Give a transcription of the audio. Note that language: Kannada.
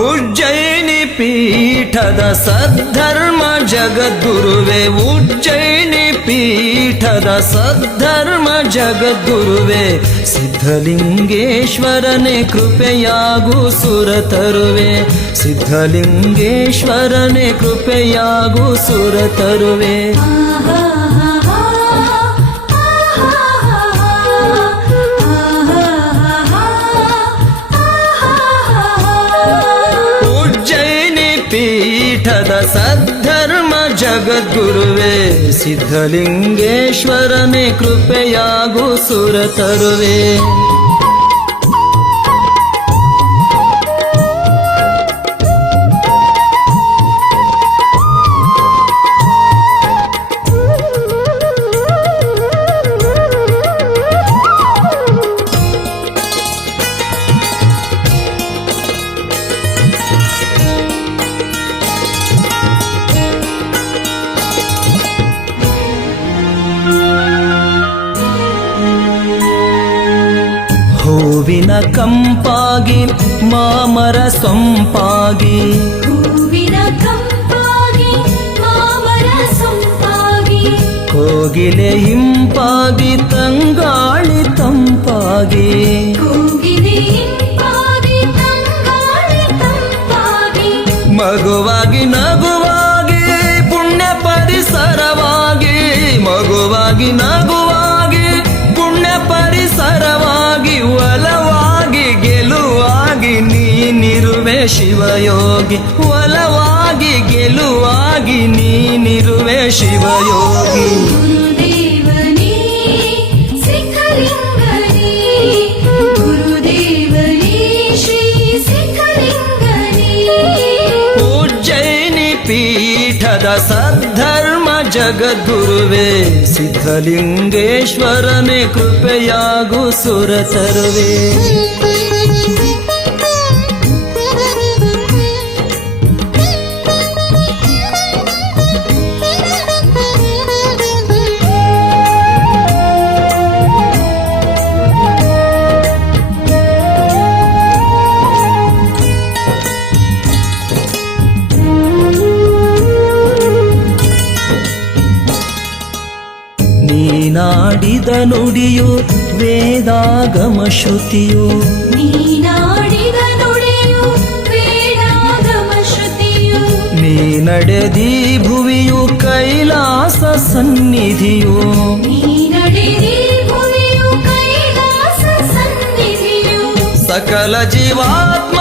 ಉಜ್ಜಯಿನಿ ಪೀಠದ ಸದ್ಧರ್ಮ ಜಗದ್ಗುರುವೆ, ಉಜ್ಜಯಿನಿ ಪೀಠದ ಸದ್ಧರ್ಮ ಜಗದ್ಗುರುವೆ, ಸಿದ್ಧಲಿಂಗೇಶ್ವರನೇ ಕೃಪೆಯಾಗು ಸುರತರುವೆ, ಸಿದ್ಧಲಿಂಗೇಶ್ವರನೇ ಕೃಪೆಯಾಗು ಸುರತರುವೆ. ಪೀಠದ ಸದ್ಧರ್ಮ ಜಗದ್ಗುರುವೆ, ಸಿದ್ಧಲಿಂಗೇಶ್ವರನೇ ಕೃಪೆಯಾಗು ಸುರತರುವೆ. ಹೂವಿನ ಕಂಪಾಗಿ ಮಾಮರ ಸೊಂಪಾಗಿ, ಹೂವಿನ ಕಂಪಾಗಿ ಮಾಮರ ಸೊಂಪಾಗಿ, ಕೋಗಿಲೆ ಹಿಂಪಾಗಿ ತಂಗಾಳಿ ತಂಪಾಗಿ, ಕೋಗಿಲೆ ಹಿಂಪಾಗಿ ತಂಗಾಳಿ ತಂಪಾಗಿ, ಮಗುವಾಗಿ ನಗುವಾಗಿ ಪುಣ್ಯ ಪರಿಸರವಾಗಿ, ಮಗುವಾಗಿ ನಗುವಾಗಿ ಪುಣ್ಯ ಪರಿಸರವಾಗಿ, ಒಲವಾಗಿ ಗೆಲುವಾಗಿ ನೀನಿರುವೆ ಶಿವಯೋಗಿ, ಒಲವಾಗಿ ಗೆಲುವಾಗಿ ನೀನಿರುವೆ ಶಿವಯೋಗಿ. ಗುರುದೇವನೇ ಸಿದ್ಧಲಿಂಗನೇ, ಗುರುದೇವನೇ ಶ್ರೀ ಸಿದ್ಧಲಿಂಗನೇ. ಉಜ್ಜಯಿನಿ ಪೀಠದ ಸದ್ಧರ್ಮ ಜಗದ್ಗುರುವೆ, ಸಿದ್ಧಲಿಂಗೇಶ್ವರನೇ ಕೃಪೆಯಾಗು ಸುರತರುವೆ. ನೀನಾಡಿದ ನುಡಿಯು ವೇದಾಗಮ ಶ್ರುತಿಯು, ನೀನಾಡಿದ ನುಡಿಯು ವೇದಾಗಮ ಶ್ರುತಿಯು, ನೀ ನಡೆದಿ ಭುವಿಯು ಕೈಲಾಸ ಸನ್ನಿಧಿಯು, ನೀ ನಡೆದಿ ಭುವಿಯು ಕೈಲಾಸ ಸನ್ನಿಧಿಯು, ಸಕಲ ಜೀವಾತ್ಮ